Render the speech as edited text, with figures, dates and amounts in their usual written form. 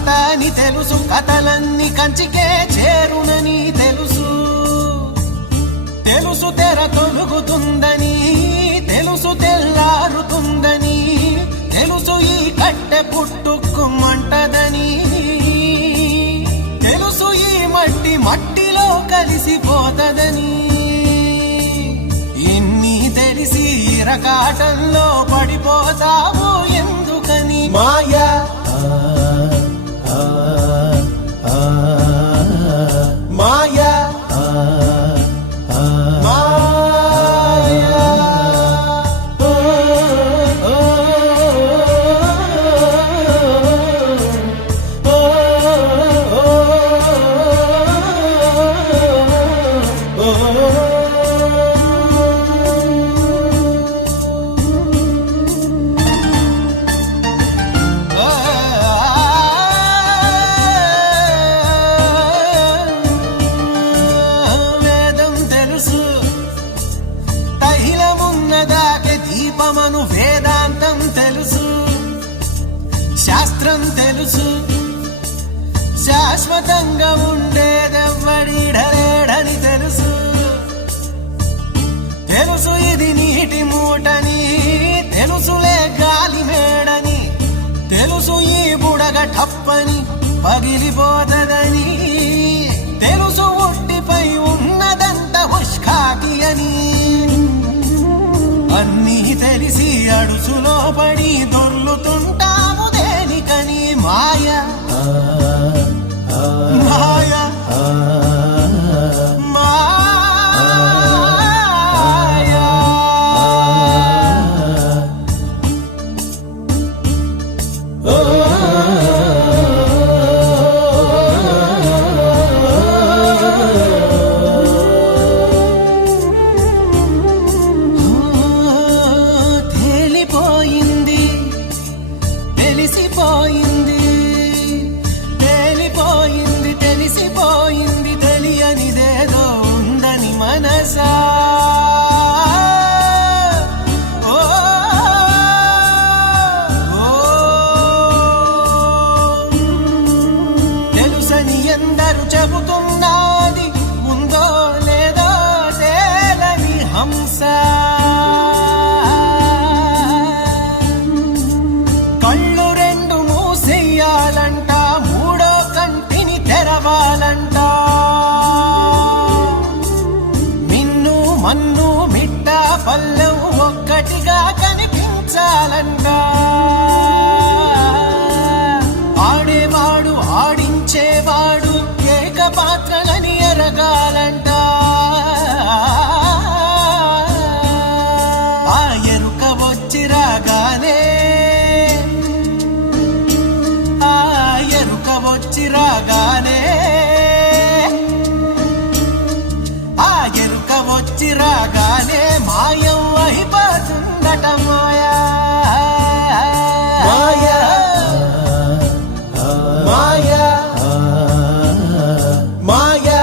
కథ అని తెలుసు, కథలన్నీ కంచికే చేరునని తెలుసు. తెలుసు తెర తొలుగుతుందని, తెలుసు తెల్లారుతుందని, తెలుసు ఈ కట్టె పుట్టుకుమంటదని, తెలుసు ఈ మట్టి మట్టిలో కలిసిపోతదని. ఇన్ని తెలిసి ఇరకాటంలో పడిపోతావు ఎందుకని? మాయా మాయా దీపమను వేదాంతం తెలుసు, శాస్త్రం తెలుసు, శాశ్వతంగా ఉండేదెవ్వడిడలేడని తెలుసు. తెలుసు ఇది నీటి మూటని, తెలుసులే గాలి మేడని, తెలుసు ఈ బుడగ టప్పని పగిలిపోతదని, తెలుసు ఒట్టిపై ఉన్నదంత ఉష్కాకి అని. అన్నీ తెలిసి అడుసులో పడి దొర్లుతుంటాము దేనికని? మాయా మాయా మాయా. తెలిసిపోయింది, తేలిపోయింది, తెలిసిపోయింది, తెలియనిదేదో ఉందని మనసా. తెలుసని ఎందరు చెబుతున్నది ఉందో లేదో తేలని హంస. మూడో కంటిని తెరవాలంట, మిన్ను మన్ను మిట్ట పల్లెం ఒక్కటిగా కనిపించాలంట. ఆడేవాడు ఆడించేవాడు ఏకపాత్రలని ఎరగాలంట. ఆ ఎరుక వచ్చి రాగానే, వచ్చి రాగానే, ఆ ఎరుక వచ్చి రాగానే మాయం అయిపోతుందట మాయా మాయా మాయా మాయా.